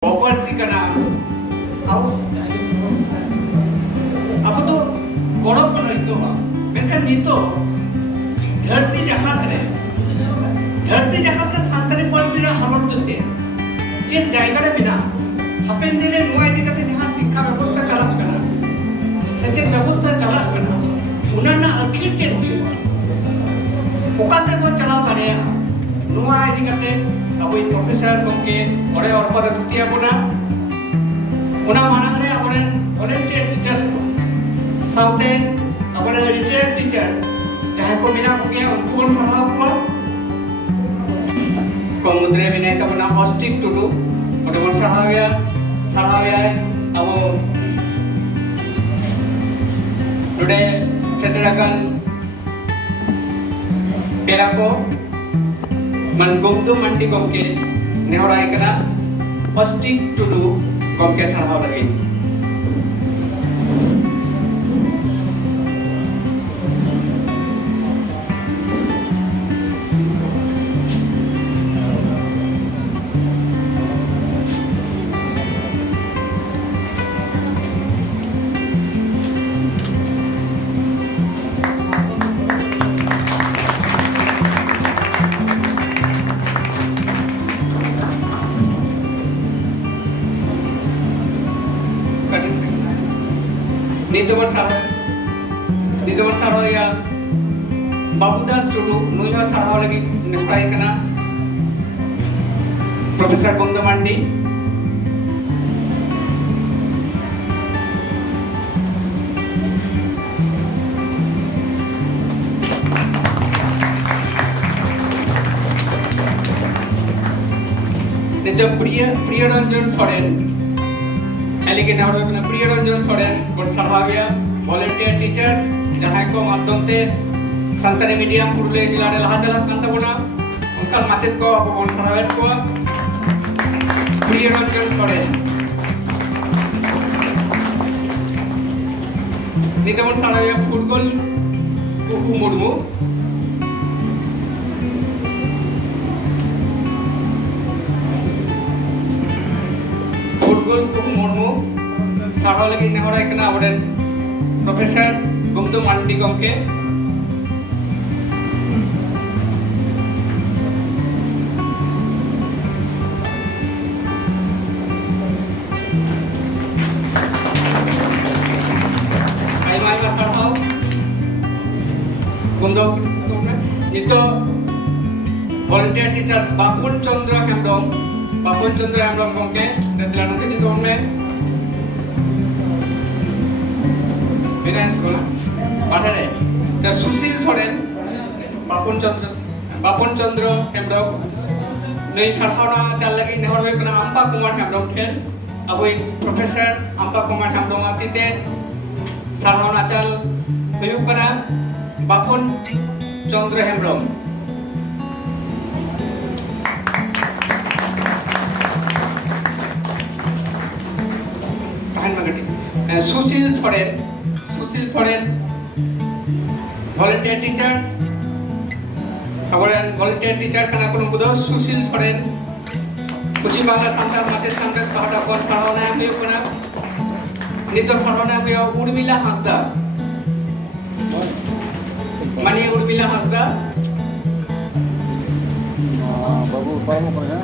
Propersi kana apa tuh korok kan itu kan itu धरती जहाँ का सांतारी पार्सी रा हालत तो चेन जायगा रे बिना हापेन दिने नुआ इदी कते जहाँ शिक्षा व्यवस्था चालक कना सचेत व्यवस्था चालक कना उन्ना आखिर चेन हुई ओका से वो चलाव दाड़े नुआ इदी कते अब ये प्रोफेसर गमके ओरे और पर दुतिया बोना उना मानग रे अबरेन वॉलंटियर टीचर्स को साउथे अबरेन रिटायर्ड टीचर्स जहाँ को बिना हो गया उनको कौन सलाह हुआ कोमुद्रे बिना का बना हॉस्टिक टुडू और कौन सलाह गया अब टुडे सेटरागन पेरा को मन गुम्दु मंडी गमके नेहराय कना हॉस्टिक टुडू गमके सलाह लगे नितोबर सारो या बाबूदास टुडू नुया सारो लगी नेहराय कना प्रोफेसर गोंदो मंडी नितो प्रिय रंजन सोरेन एलिगे नेहराय कना प्रिय रंजन सोरेन कोन सभागिया वॉलंटियर टीचर्स जहाँ को माध्यम ते संतानी मीडियम पुरुलिया जिला रे लहा चला कान तबना उनका माचेत को अब बोल सरावेट को प्रिय रंजन सोरेन नितमन सराविया फुटबॉल कुकु मुर्मू फुटबॉल कुकु मुर्मू सारा लगी नेहराय कना अबरेन प्रोफेसर गुम्दु मंडी गमके आइमा सरहाव गुम्दु नितो वॉलंटियर टीचर्स बापुन चंद्र हेम्ब्रम गमके देतलानो से नितो में को पाठारे द सुशील सोरेन बापुन चंद्र हेम्ब्रम नै सरहावना चाल लगी नेहर होय कना आम्पा कुमार हेम्ब्रम खेल अबई प्रोफेसर आम्पा कुमार हेम्ब्रम आतिते सरहावना चाल होय कना बापुन चंद्र हेम्ब्रम ताहन मगटी Sushil Soren volunteer teachers volunteer teacher कना कोन बुदो सुशील सोरेन कुची बांग्ला सांताल माचेत सांताल पाहटा कोन सरावना हम कोना नितो सरावना बियो उर्मिला हांसदा मानी उर्मिला हांसदा बाबू पामो कोना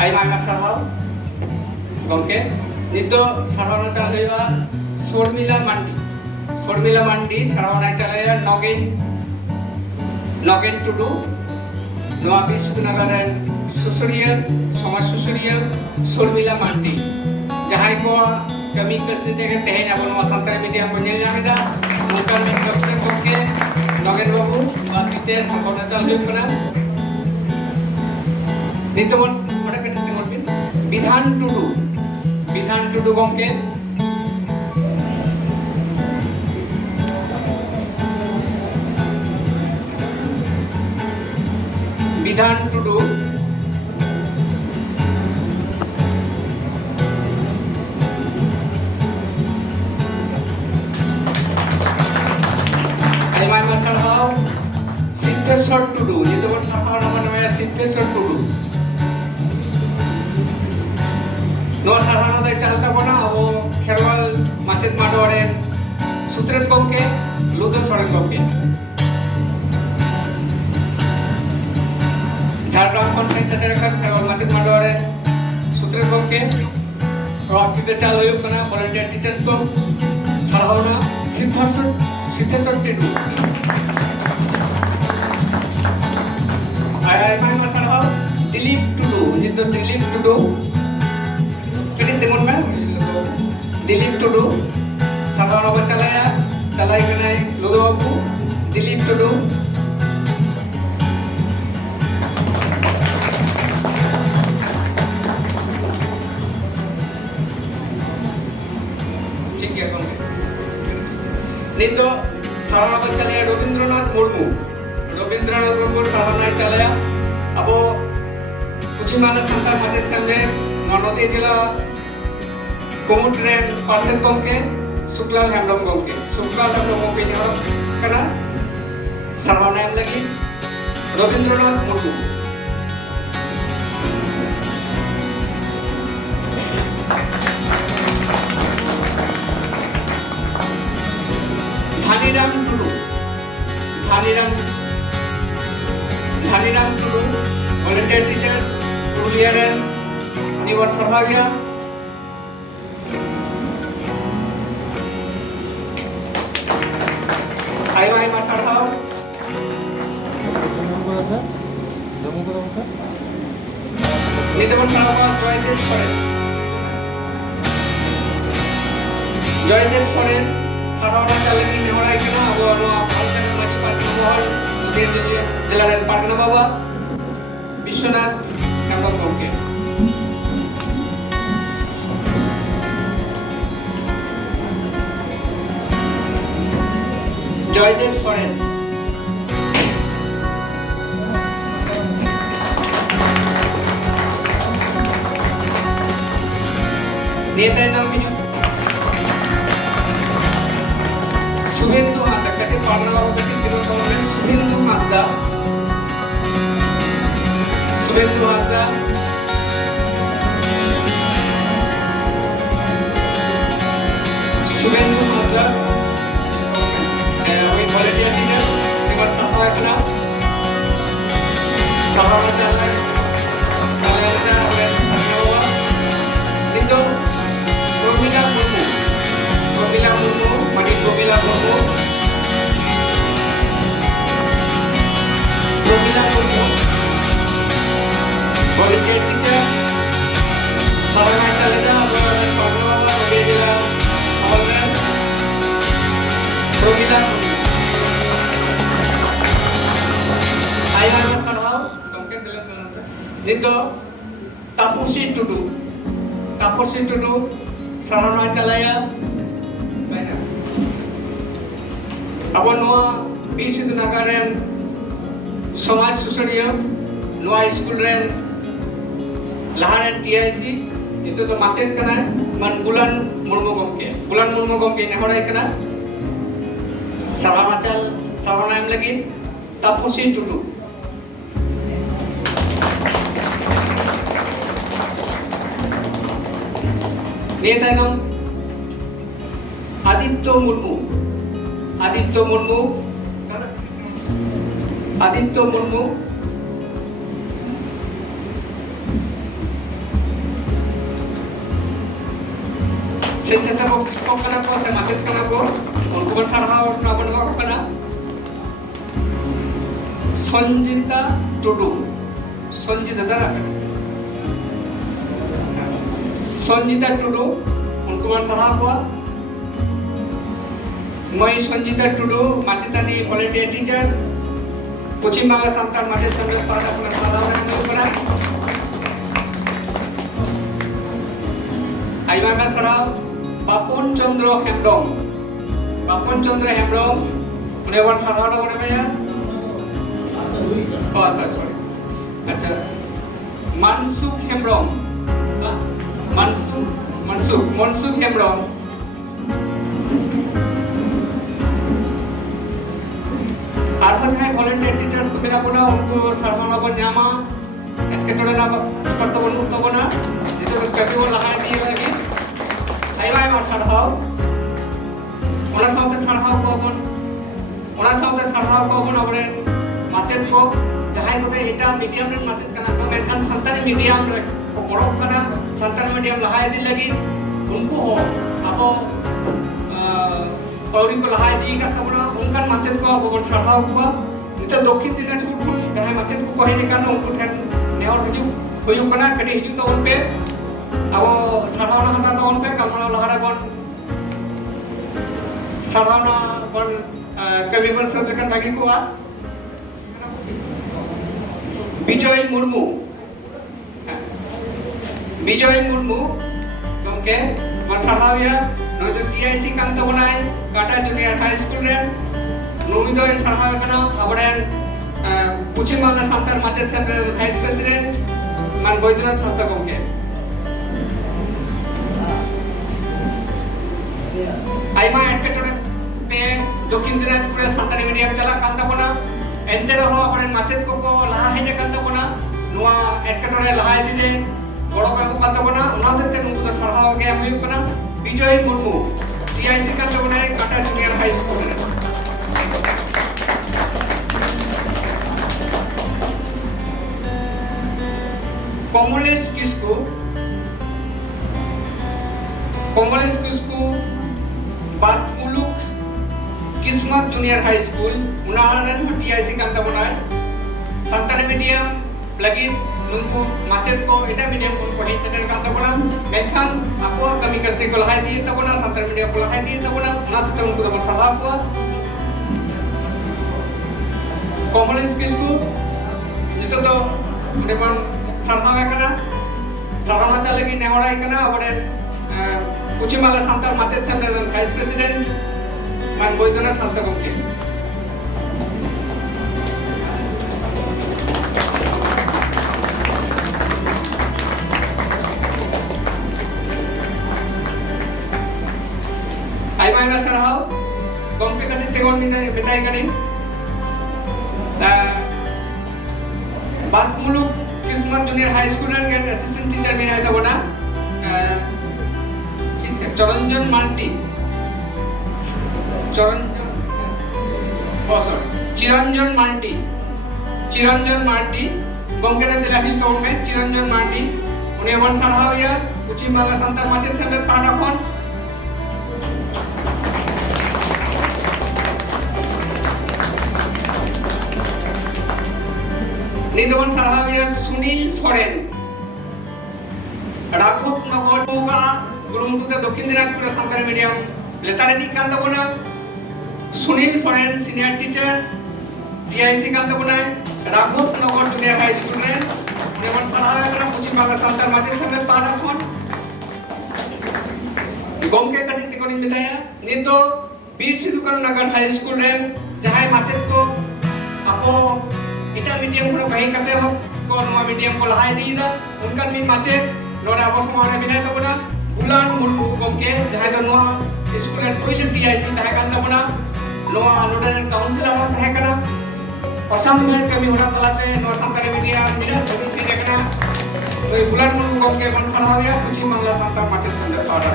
आइमा सरहाव गमके नितो सरहावना चाल होया शर्मिला मंडी सरहावना चालया नगेन टुडू नोआ विष्णुनगर सुसुरिया समाज सुसुरिया शर्मिला मंडी जहां को कमी कसते के तेहेन अब नोआ संतानी मीडिया को नेल नामेदा उनका में कब्जे गमके नगेन बाबू बातिते संपन्न चाल होय कना नितो विधान टुडू गमके বিধান Tudu, aimai sarhau Siddheshwar Tudu, itu kan sarhau namanya Siddheshwar Tudu. Noa sarhana dai chalta bona abo Kherwal Machet Madore Sutret Gomke Ludo Soren Gomke. Jhargram কনভেনশনের একটা Kherwal Machet Madore Sutret Gomke রক্তিতে চাল হইব না ভলান্টিয়ার টিচার্স কো sarhana Siddheshwar Tudu. Aimai sarhau Dilip Tudu, itu Dilip Tudu. Dengar kan? Dilip Tudu, sarhana ba chalai kenai Ludo babu Dilip Tudu. ঠিক এখন নিতো sarhana ba chalaya Robindranath Murmu sarhana chalaya abo Puchimala Santar Machet Sambe Nonoti jela Komutren Pasen Gomke Suklal Hemdom Gomke ni orang kana sarhana em lagi Robindranath Murmu. Dhaniram Tudu, volunteer teacher, Purulia ren Uniwan Sarhagya. Aimai sarhau Jamu kota apa? Nitewan sarhau Joydev Soren sarhana chalagi nehorai kena abo noa Palkan Maju Parti Mohol Jelaran Pargana Baba Vishwanath Hemdom Gomke. Joydev Soren Neta naam ini Subhendu Hasda, kaise Pargana Baba kaise Jilon Baba Subhendu Hasda Subhendu Hasda we volunteer teacher Srimad Sarhau ekana sarhana chalai chalai oleh Baba nito Promila Murmu Mani Promila Murmu volunteer teacher sarhana chalai Pargana Baba Robe jela Amalran Promila Aimai sarhau Gomke Selatan nito Tapusi Tudu sarhana chalaya abo noa Bir Sidhu Nagar ren Samaj Susariya noa school ren lahan TIC itu to Machet kana man Bulan Murmu Gomke nehorai kana sarhana em lagi Tapusi Tudu. Niya tayo Aditya Murmu स्वेच्छासेवक शिक्षक kana ko sa Machet kana ko unko ban sarhau na banwa ko kana Sanjita Tudu Sanjita Tudu unko ban sarhau ko Moi Sanjita Tudu Machetani volunteer teacher Puchim Bangla Santar Machet Sambe Pargana sarhau kara Aimai sarhau Bapun Chandra Hemdom Uniwan sarhau na kone bhaiya sorry अच्छा मानसुख हेम्ब्रम मनसुख हेम्ब्रम आरहत है volunteer teachers को मेरा कोना उनको सरमाना बन जामा एटकेटोरे ना पड़ता बन तो बना जिसे कभी वो लगा दिए लगी आई मार सरहाव ओना साउंड सरहाव को बन अपने माचेत को जहां को एटा मीडियम रे माचेत कना को मेनखान संतानी मीडियम रे बड़ो कना संतानी मीडियम लगा दी लगी उनको हो अब पौड़ी को लहाय दी का खबरा उनका माचेत को अब बन सरहाव को नित दक्षिण दिनाजपुर जहां माचेत को कहे निकान उनको ठन नेवर हजू होयु कना कटी हजू तो उनपे अब सरहावना हता तो उनपे कमरा लहारा बन सरहावना बन कवि बन सजकन बागी को विजय मुर्मू गमके सरहाविया नय तो टीआईसी काम तो बनाए काटा जूनियर हाई स्कूल रे नुमी तो सरहाव कना अबरेन पश्चिम बांग्ला सान्ताल माचेत सेंटर वाइस प्रेसिडेंट मान बैद्यनाथ हांसदा गमके आइमा एटकेटोरे पे दक्षिण दिनाजपुर सान्ताली मीडियम चला कान तबना एंते रहो अपने माचेत को लहा हेजे कान तबना नुआ एटकेटोरे लहा दिले बड़ो कान कान तबना उना देते नुकु तो सरहाव के हुयु कना विजय मुर्मू टीआईसी कान तबना काटा जूनियर हाई स्कूल रे कमलेश किस्कू बातमुलुक किस्मत जूनियर हाई स्कूल उनारन टीआईसी कान तबना संताली मीडियम लगी नुकु माचेत को एटा मीडियम को हेज सेटर कान तबना मेनखान आको कमी कस्ती को लहाय दिए तबना संताली मीडियम को लहाय दिए तबना उना तो उनको तो सरहाव को कमलेश किस्कू जितो तो उडेमन सरहाव कना सरहावना चले की नेवड़ाई कना अबडे पश्चिम बांग्ला सान्ताल माचेत सेंटर वाइस प्रेसिडेंट मान बैद्यनाथ हांसदा गमके आई माइना सरहाव गमके कने तेगोन बिदाय कने बातमुलुक किस्मत जूनियर हाई स्कूल के असिस्टेंट टीचर बिनाय तबना चिरंजन मार्टी गमके ने दिलाती तो में चिरंजन मार्टी उन्हें वन सरहाव या पश्चिम बांग्ला सान्ताल माचेत सेंटर पाटा खन निदवन सरहाव या सुनील सोरेन राघव नगर टोगा गुरुमुखुते दक्षिण दिनाजपुर सान्ताली मीडियम लेतारे दी कान तबना Sunil Soren senior teacher TIC कान तबना Raghav Nagar junior high school रे नेवन सरहाव करा पश्चिम बांग्ला सान्ताल माचेत सेंटर पाटा खन गमके कटी तिकोनी मिताया नितो बीर सिधु कानू नगर हाई स्कूल रे जहां माचेत को आपो इटा मीडियम को कहीं कते हो को नवा मीडियम को लहाय दीदा उनका भी माचेत नोरा अबो समाने बिनाय तबना बुलान मुर्मू गमके जहां तो नवा स्कूल रे कोई टीआईसी तहे कान तबना नवा नोडल काउंसिलर तहे कना असाइनमेंट कमी होना तलाते नवा सान्ताली मीडियम मिला जरूर भी देखना तो बुलान मुर्मू गमके बन सरहाविया पश्चिम बांग्ला सान्ताल माचेत सेंटर पाटा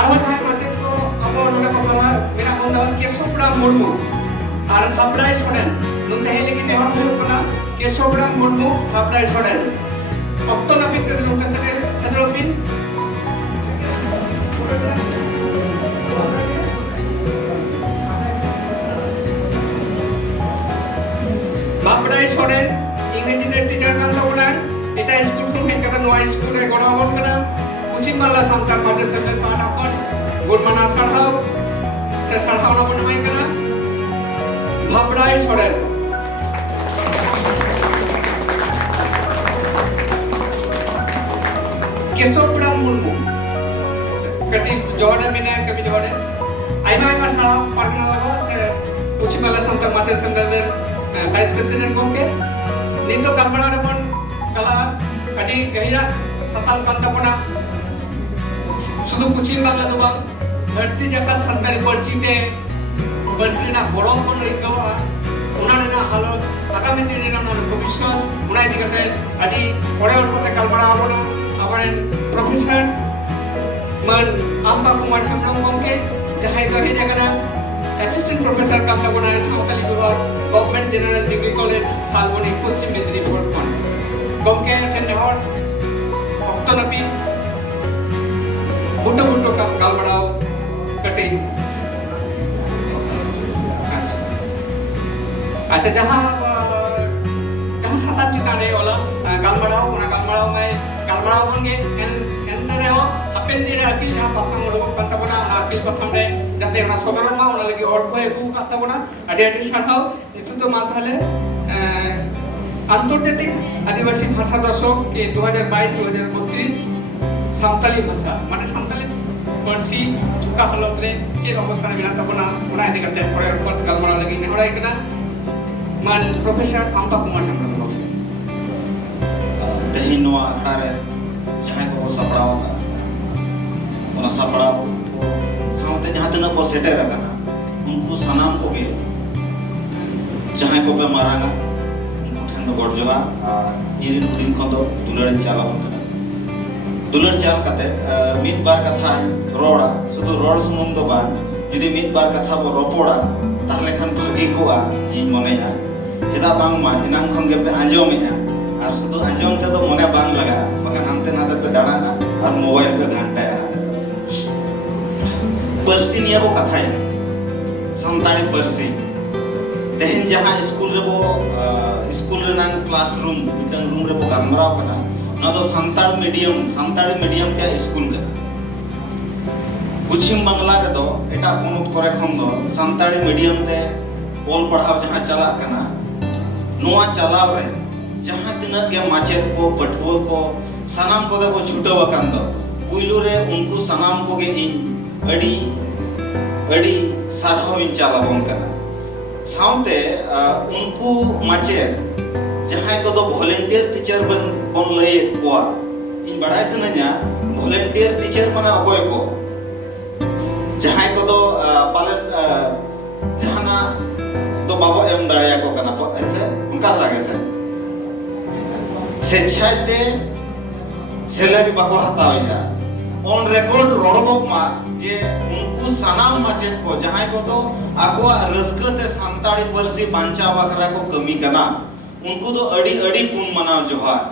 आरो थाय माचेत को अबो नोडा को सभा मेरा होंदा केशवराम मुर्मू और भाबराय सोरेन नुते हेले की नेहर हुयु कना Keshavram Murmu भाबराय Soren अक्तो Napit location चंद्रबिन भाबराय Soren English teacher कान तबना एटा स्कूल को हेड करा नवा स्कूल रे गड़ा होन कना पश्चिम बांग्ला सान्ताल माचेत सेंटर पाटा खन गुडमाना सरहाव से सरहावना बनमाय कना भाबराय सोरेन केशवराम मुर्मू कटी जोड़े बिना कभी जोड़े आइमा सरहाव पार्कना लगा पश्चिम बांग्ला सान्ताल माचेत सेंटर भाइस प्रेसिडेंट गमके नितो गालमाराव रेबन चला अडी गहिरा साताल कान ताबोना शुधु पश्चिम बांगला दो बांग धरती जाकात सरकारी पार्सी ते पार्सी ना गरम बन रहीतोआ उना रेना हालत आगामी दिन रेना भविष्यत उना इदि कते अडी परे ओरते गालमाराव बोना आबारेन प्रोफेसर मन आम्बा कुमार हेम्ब्रम गमके जहाय गहि जागाना असिस्टेंट प्रोफेसर काम ताबोना सावताली विभाग government general degree college Salboni पश्चिम मेदिनीपुर खन गमके ठेन नेहर अक्तो नपी बुटो काम गालमाराव कटे अच्छा जहाँ सातार चिताने वाला गालमाराव में गालमाराव होंगे एन रे हो हापेन दिन आकिल जहाँ पाथाम उडुक कान ताबोना आकिल पाथाम रे जाते ओना सदरन मा ओना लगी हर को एगु का ताबोना अडी सारहाव नितु तो मा ताहले आंतर्जातिक आदिवासी भाषा दशक के 2022-2032 सावताली भाषा माने सावताली पार्सी का हालत रे चे अवस्था में मेना ताबोना ओना इदि कते परे पर गालमाराव लगी नेहराय कना मान प्रोफेसर आम्बा कुमार हेम्ब्रम तेही नोआ अखारे जहां को सपड़ाव का ओना सपड़ाव सावते जहां तिना को सेटेर अकना उनको सनाम को गे जहां को पे मारांगा उनको ठंड गड़ जोहा इरिन दिन को दो दुलर चाला दुलर चाल कते मिद बार कथा रोड़ा शुधु रोड सुमुंग दो बा यदि मिद बार कथा बो रोपोड़ा ताहले खान भागी कोआ इन मनेया चेदा बांग मा इनान खन गे पे आंजोमेया और शुधु आंजोम ते तो मने बांग लगा बकान हमते नाते पे दाड़ाना और मोबाइल पे घंटाया पर्सी निया बो कथा है संताड़ी पर्सी तेहन जहां स्कूल रे बो स्कूल रे नान क्लासरूम मिटन रूम रे बो गालमाराव कना ना तो संताड़ी मीडियम के स्कूल का पश्चिम बांगला रे दो एटा पोनोत करे खन दो संताड़ी मीडियम ते ओल पढ़ाव जहां चला कना नोआ चलाव रे जहां तिना के माचेत को पठुआ को सनाम को दे छुटव अकान दो पुइलु रे उनको सनाम को गे इन अडी सारहाव इन चला बोन कना साउते उनको माचेत जहां को दो वॉलंटियर टीचर बन लय कोआ इन बड़ाय सनया वॉलंटियर टीचर माने अकोय को जहां को दो पालन जहाना तो बाबा एम दाड़िया को कना ऐसे उनका लागे से स्वेच्छाते सैलरी बाको हतावया ऑन रिकॉर्ड रोडोक मा जे उनको सनाम माचे को जहां को तो आको रस्कते संताड़ी परसी बांचा वकरा को कमी कना उनको तो अड़ी पुन मनाव जोहार